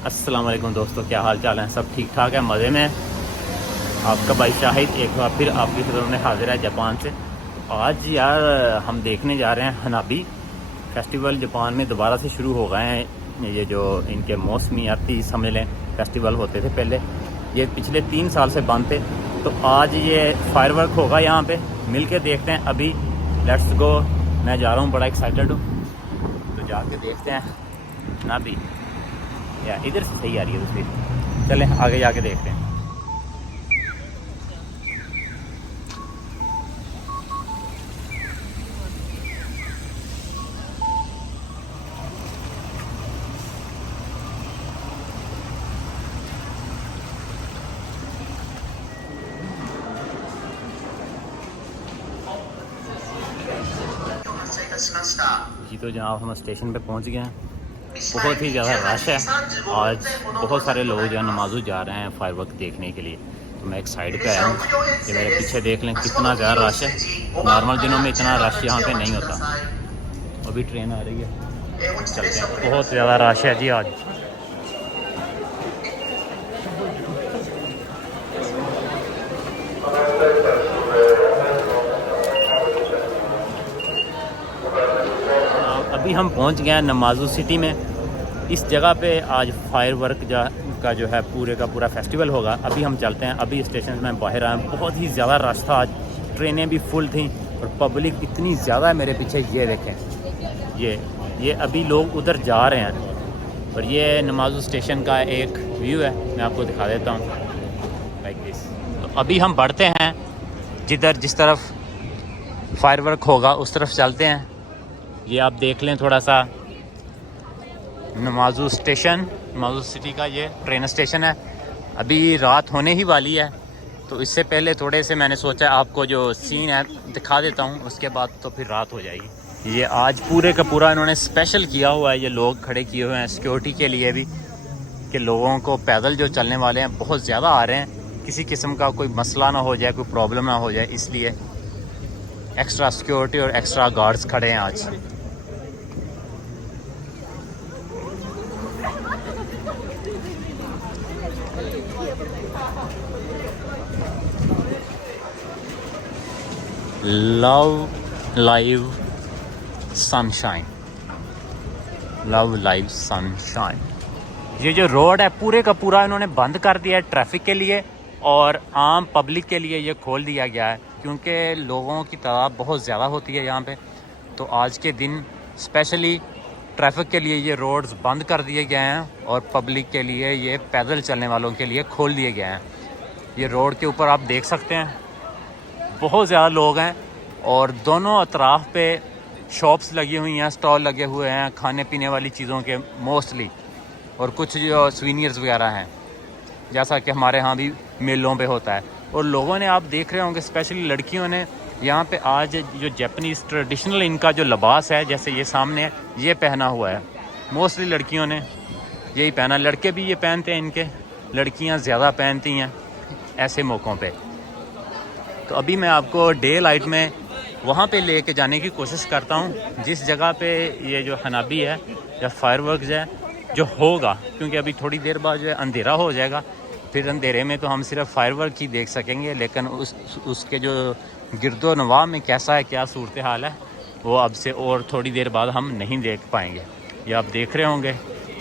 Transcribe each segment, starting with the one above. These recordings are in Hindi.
अस्सलाम वालेकुम दोस्तों, क्या हाल चाल है? सब ठीक ठाक है, मज़े में। आपका भाई शाहिद एक बार फिर आपकी खिदमत में हाजिर है जापान से। आज यार हम देखने जा रहे हैं हनाबी फेस्टिवल। जापान में दोबारा से शुरू हो गए हैं ये जो इनके मौसमी या तीज समझ लें फेस्टिवल होते थे पहले, ये पिछले 3 साल से बंद थे। तो आज ये फायरवर्क होगा यहाँ पे, मिल के देखते हैं। अभी लेट्स गो, मैं जा रहा हूँ, बड़ा एक्साइटेड हूँ। तो जाके देखते हैं हनाबी। या इधर से सही आ रही है तस्वीर, चलें आगे जाके देखते हैं। जी तो जनाब हम स्टेशन पे पहुंच गए हैं। बहुत ही ज़्यादा रश है आज, बहुत सारे लोग जो है नमाज़ों जा रहे हैं फायरवर्क देखने के लिए। तो मैं एक साइड पे आया हूँ कि मेरे पीछे देख लें कितना ज़्यादा रश है। नॉर्मल दिनों में इतना रश यहाँ पे नहीं होता। अभी ट्रेन आ रही है, चलते हैं। बहुत ज़्यादा रश है जी आज। अभी हम पहुँच गए हैं नमाज़ू सिटी में। इस जगह पे आज फायरवर्क का जो है पूरे का पूरा फेस्टिवल होगा। अभी हम चलते हैं। अभी स्टेशन में बाहर आए, बहुत ही ज़्यादा रश था आज, ट्रेनें भी फुल थी और पब्लिक इतनी ज़्यादा है मेरे पीछे। ये देखें, ये अभी लोग उधर जा रहे हैं। और ये नमाज़ू स्टेशन का एक व्यू है, मैं आपको दिखा देता हूँ लाइक दिस। तो अभी हम बढ़ते हैं, जिस तरफ फायरवर्क होगा उस तरफ चलते हैं। ये आप देख लें थोड़ा सा, नमाज़ू स्टेशन, नमाज़ू सिटी का ये ट्रेन स्टेशन है। अभी रात होने ही वाली है, तो इससे पहले थोड़े से मैंने सोचा आपको जो सीन है दिखा देता हूँ, उसके बाद तो फिर रात हो जाएगी। ये आज पूरे का पूरा इन्होंने स्पेशल किया हुआ है, ये लोग खड़े किए हुए हैं सिक्योरिटी के लिए भी, कि लोगों को पैदल जो चलने वाले हैं बहुत ज़्यादा आ रहे हैं, किसी किस्म का कोई मसला ना हो जाए, कोई प्रॉब्लम ना हो जाए, इसलिए एक्स्ट्रा सिक्योरिटी और एक्स्ट्रा गार्ड्स खड़े हैं आज। Love live sunshine, love live sunshine. ये जो रोड है पूरे का पूरा इन्होंने बंद कर दिया है ट्रैफिक के लिए, और आम पब्लिक के लिए ये खोल दिया गया है, क्योंकि लोगों की तादाद बहुत ज़्यादा होती है यहाँ पे। तो आज के दिन स्पेशली ट्रैफिक के लिए ये रोड्स बंद कर दिए गए हैं और पब्लिक के लिए, ये पैदल चलने वालों के लिए खोल दिए गए हैं। ये रोड के ऊपर आप देख सकते हैं बहुत ज़्यादा लोग हैं, और दोनों अतराफ़ पे शॉप्स लगी हुई हैं, स्टॉल लगे हुए हैं खाने पीने वाली चीज़ों के मोस्टली, और कुछ जो स्वीनियर्स वगैरह हैं, जैसा कि हमारे यहाँ भी मेलों पे होता है। और लोगों ने, आप देख रहे होंगे स्पेशली लड़कियों ने यहाँ पे आज जो जापानीज़ ट्रेडिशनल इनका जो लिबास है, जैसे ये सामने है, ये पहना हुआ है। मोस्टली लड़कियों ने यही पहना, लड़के भी ये पहनते हैं इनके, लड़कियाँ ज़्यादा पहनती हैं ऐसे मौक़ों पे। तो अभी मैं आपको डे लाइट में वहाँ पे लेके जाने की कोशिश करता हूँ, जिस जगह पे ये जो हनाबी है या फायरवर्क्स है जो होगा, क्योंकि अभी थोड़ी देर बाद जो है अंधेरा हो जाएगा। फिर अंधेरे में तो हम सिर्फ फायरवर्क ही देख सकेंगे, लेकिन उसके जो गिरदो नवाह में कैसा है, क्या सूरत हाल है, वो अब से और थोड़ी देर बाद हम नहीं देख पाएंगे। ये आप देख रहे होंगे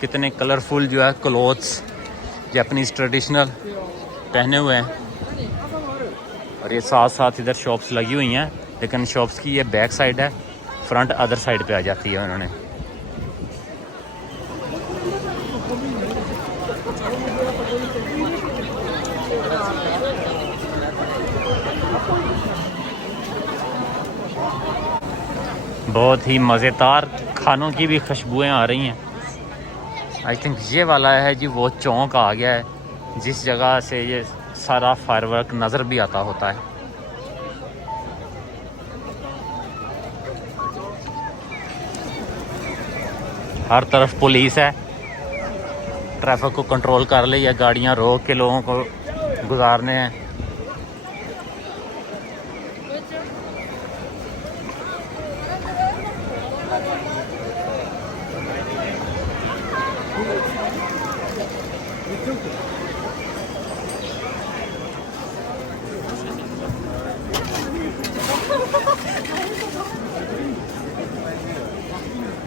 कितने कलरफुल जो है क्लोथ्स जापानीज़ ट्रेडिशनल पहने हुए हैं। और ये साथ साथ इधर शॉप्स लगी हुई हैं, लेकिन शॉप्स की ये बैक साइड है, फ्रंट अदर साइड पे आ जाती है उन्होंने। बहुत ही मज़ेदार खानों की भी खुशबुएं आ रही हैं। आई थिंक ये वाला है जी वो चौक आ गया है, जिस जगह से ये सारा फायरवर्क नज़र भी आता होता है। हर तरफ पुलिस है, ट्रैफिक को कंट्रोल कर ले या गाड़ियां रोक के लोगों को गुजारने हैं।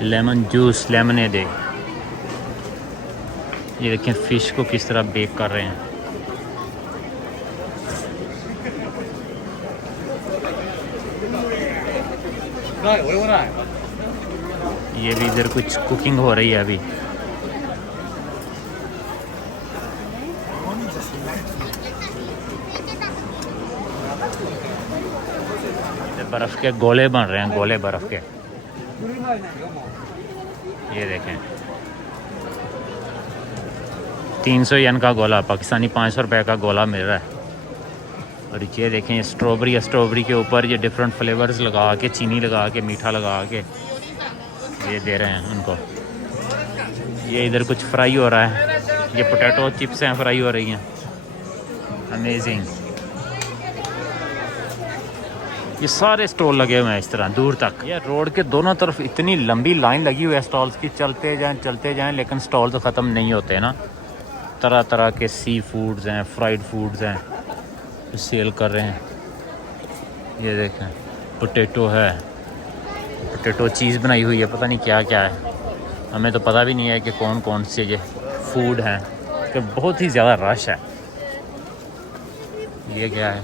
लेमन जूस, लेमनेड है। ये देखें फ़िश को किस तरह बेक कर रहे हैं। ये भी इधर कुछ कुकिंग हो रही है अभी। बर्फ़ के गोले बन रहे हैं, गोले बर्फ़ के। ये देखें 300 येन का गोला, पाकिस्तानी 500 रुपये का गोला मिल रहा है। और ये देखें स्ट्रॉबेरी, स्ट्रॉबेरी के ऊपर ये डिफरेंट फ्लेवर्स लगा के, चीनी लगा के, मीठा लगा के ये दे रहे हैं उनको। ये इधर कुछ फ्राई हो रहा है, ये पोटैटो चिप्स हैं, फ्राई हो रही हैं। अमेजिंग। ये सारे स्टॉल लगे हुए हैं इस तरह दूर तक। ये रोड के दोनों तरफ इतनी लंबी लाइन लगी हुई है स्टॉल्स की, चलते जाएं लेकिन स्टॉल तो ख़त्म नहीं होते ना। तरह तरह के सी फूड्स हैं, फ्राइड फूड्स हैं, सेल कर रहे हैं। ये देखें पोटैटो है, पोटैटो चीज़ बनाई हुई है, पता नहीं क्या क्या है, हमें तो पता भी नहीं है कि कौन कौन से ये फूड हैं, कि बहुत ही ज़्यादा रश है। ये क्या है,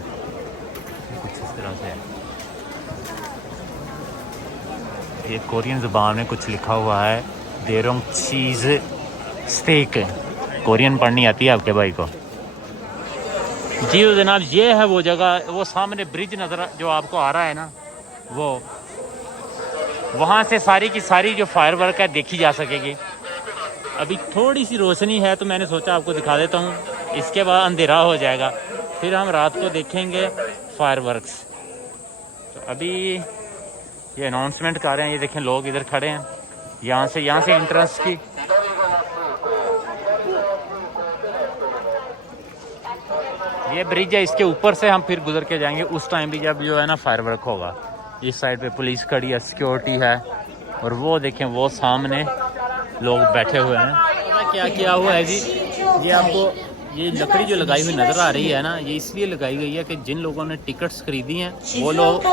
कुछ इस तरह से है। ये कोरियन ज़ुबान में कुछ लिखा हुआ है, देरोंग चीज़ स्टेक। कोरियन पढ़नी आती है आपके भाई को? जी जनाब, ये है वो जगह, वो सामने ब्रिज नज़र जो आपको आ रहा है ना, वो वहाँ से सारी की सारी जो फायरवर्क है देखी जा सकेगी। अभी थोड़ी सी रोशनी है तो मैंने सोचा आपको दिखा देता हूँ, इसके बाद अंधेरा हो जाएगा, फिर हम रात को देखेंगे फायरवर्क्स। तो अभी ये अनाउंसमेंट कर रहे हैं, ये देखें लोग इधर खड़े हैं, यहाँ से एंट्रेंस की। ये ब्रिज है, इसके ऊपर से हम फिर गुजर के जाएंगे उस टाइम भी जब जो है ना फायरवर्क होगा। इस साइड पे पुलिस खड़ी है, सिक्योरिटी है, और वो देखें वो सामने लोग बैठे हुए हैं। पता क्या किया हुआ है जी, ये आपको ये लकड़ी जो लगाई हुई नज़र आ रही है ना, ये इसलिए लगाई गई है कि जिन लोगों ने टिकट्स खरीदी हैं वो लोग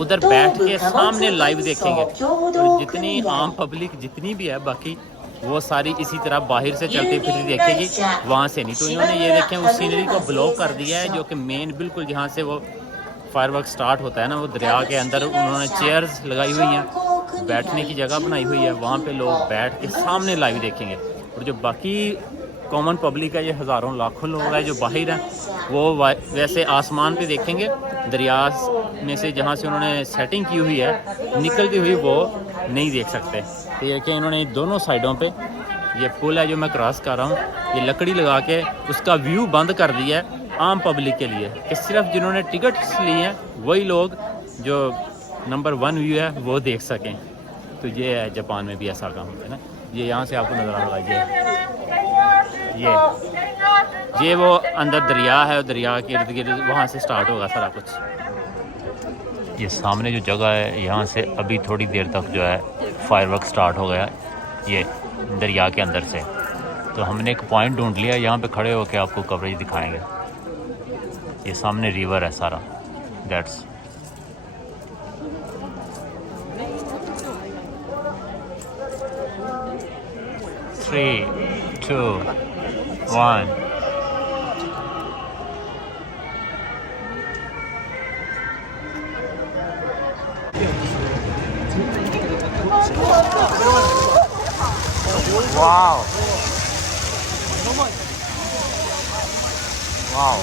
उधर बैठ के सामने लाइव देखेंगे, और जितनी आम पब्लिक जितनी भी है बाकी वो सारी इसी तरह बाहर से चलते फिर देखेगी, वहाँ से नहीं। तो इन्होंने ये देखें उस सीनरी को ब्लॉक कर दिया है, जो कि मेन बिल्कुल जहाँ से वो फायरवर्क स्टार्ट होता है ना, वो दरिया के अंदर उन्होंने चेयर्स लगाई हुई हैं, बैठने की जगह बनाई हुई है, वहाँ पे लोग बैठ के सामने लाइव देखेंगे। और जो बाकी कॉमन पब्लिक है, ये हज़ारों लाखों लोग हैं जो बाहर हैं, वो वैसे आसमान पे देखेंगे, दरिया में से जहाँ से उन्होंने सेटिंग की हुई है निकलती हुई वो नहीं देख सकते। तो ये कि इन्होंने दोनों साइडों पे ये पुल है जो मैं क्रॉस कर रहा हूँ, ये लकड़ी लगा के उसका व्यू बंद कर दिया है आम पब्लिक के लिए, कि सिर्फ जिन्होंने टिकट्स लिए हैं वही लोग जो नंबर 1 व्यू है वो देख सकें। तो ये है जापान में भी ऐसा काम होता है ना। ये यहाँ से आपको नज़र आ रहा है, ये वो अंदर दरिया है, और दरिया के इर्द गिर्द वहाँ से स्टार्ट होगा सारा कुछ। ये सामने जो जगह है यहाँ से अभी थोड़ी देर तक जो है फायरवर्क स्टार्ट हो गया, ये दरिया के अंदर से। तो हमने एक पॉइंट ढूंढ लिया, यहाँ पे खड़े होकर आपको कवरेज दिखाएंगे। ये सामने रिवर है सारा, that's 3, 2, 1। Wow. Wow.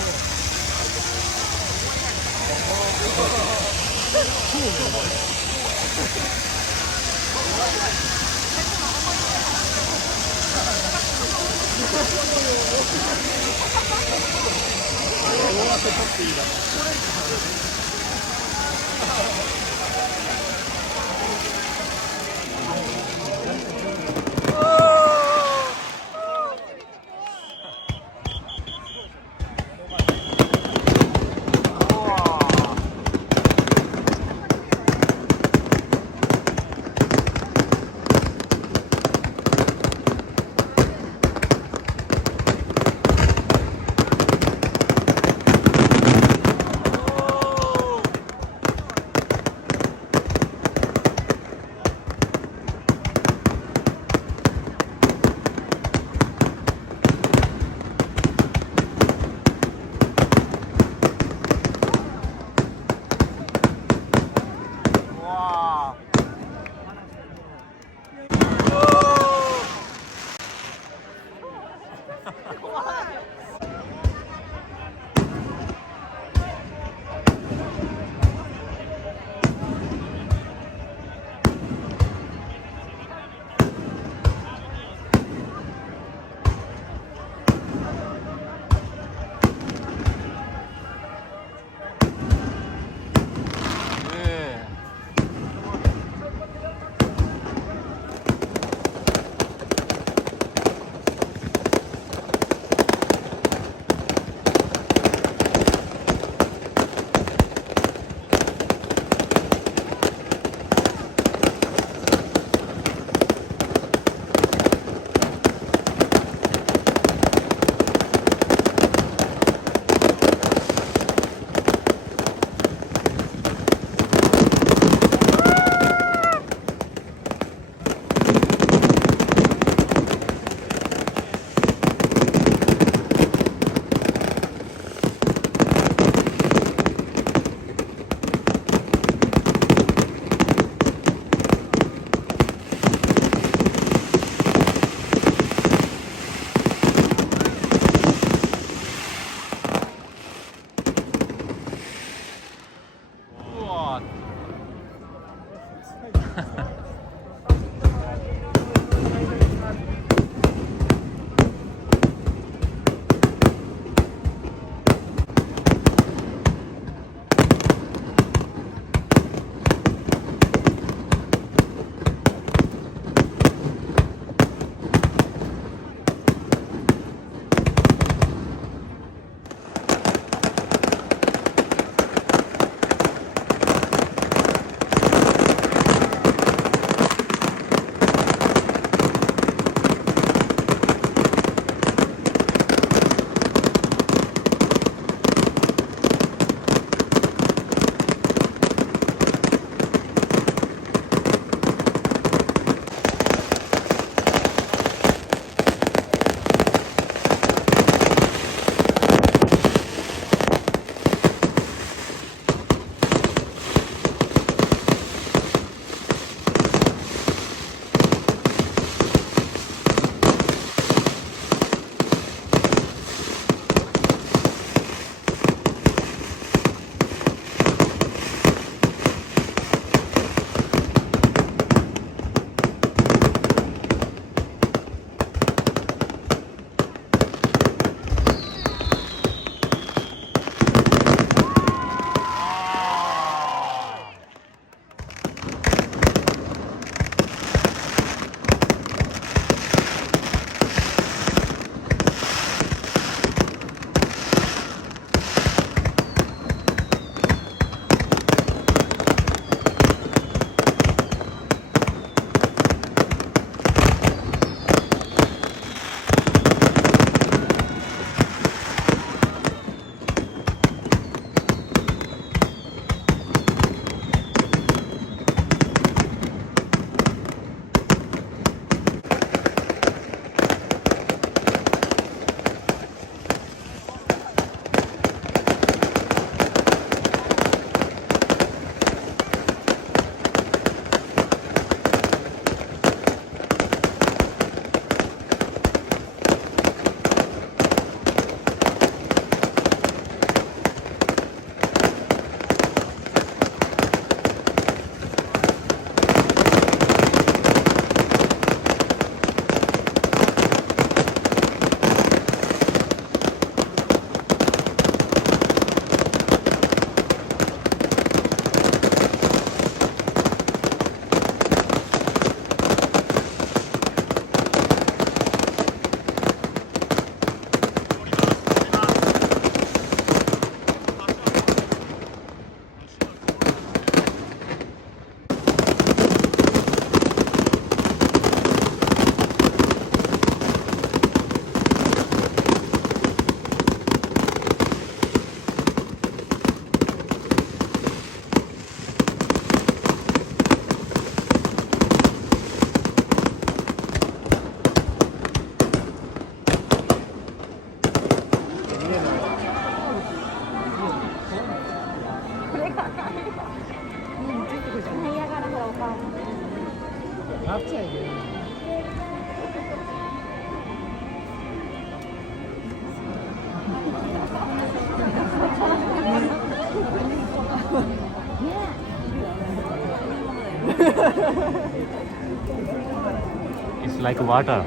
It's like water.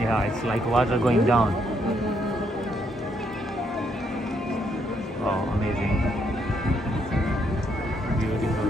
Yeah, it's like water going down. Wow, amazing. Beautiful.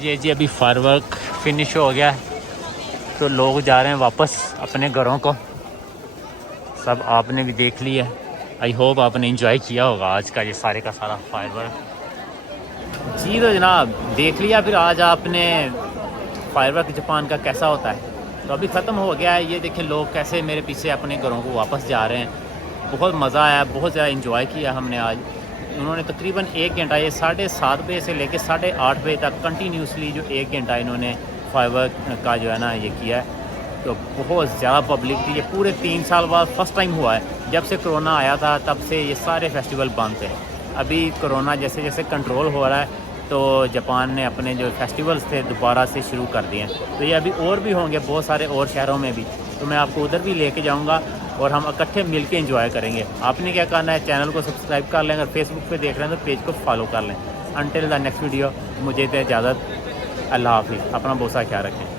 ये जी अभी फायरवर्क फिनिश हो गया है, तो लोग जा रहे हैं वापस अपने घरों को। सब आपने भी देख लिया है। आई होप आपने एंजॉय किया होगा आज का ये सारे का सारा फायरवर्क। जी तो जनाब देख लिया, फिर आज आपने फायरवर्क जापान का कैसा होता है। तो अभी ख़त्म हो गया है। ये देखें लोग कैसे मेरे पीछे अपने घरों को वापस जा रहे हैं। बहुत मज़ा आया, बहुत ज़्यादा इंजॉय किया हमने आज। उन्होंने तकरीबन 1 घंटा, ये 7:30 बजे से लेकर 8:30 बजे तक कंटिन्यूसली जो 1 घंटा इन्होंने फायरवर्क का जो है ना ये किया है। तो बहुत ज़्यादा पब्लिक थी। ये पूरे 3 साल बाद फर्स्ट टाइम हुआ है। जब से कोरोना आया था तब से ये सारे फेस्टिवल बंद थे। अभी कोरोना जैसे जैसे कंट्रोल हो रहा है तो जापान ने अपने जो फेस्टिवल्स थे दोबारा से शुरू कर दिए हैं। तो ये अभी और भी होंगे बहुत सारे और शहरों में भी, तो मैं आपको उधर भी लेके जाऊंगा और हम इकट्ठे मिल के एंजॉय करेंगे। आपने क्या करना है, चैनल को सब्सक्राइब कर लें। अगर फेसबुक पे देख रहे हैं तो पेज को फॉलो कर लें। अनटिल द नेक्स्ट वीडियो, मुझे दे इजाज़त। अल्लाह हाफिज़। अपना बहुत सा ख्याल रखें।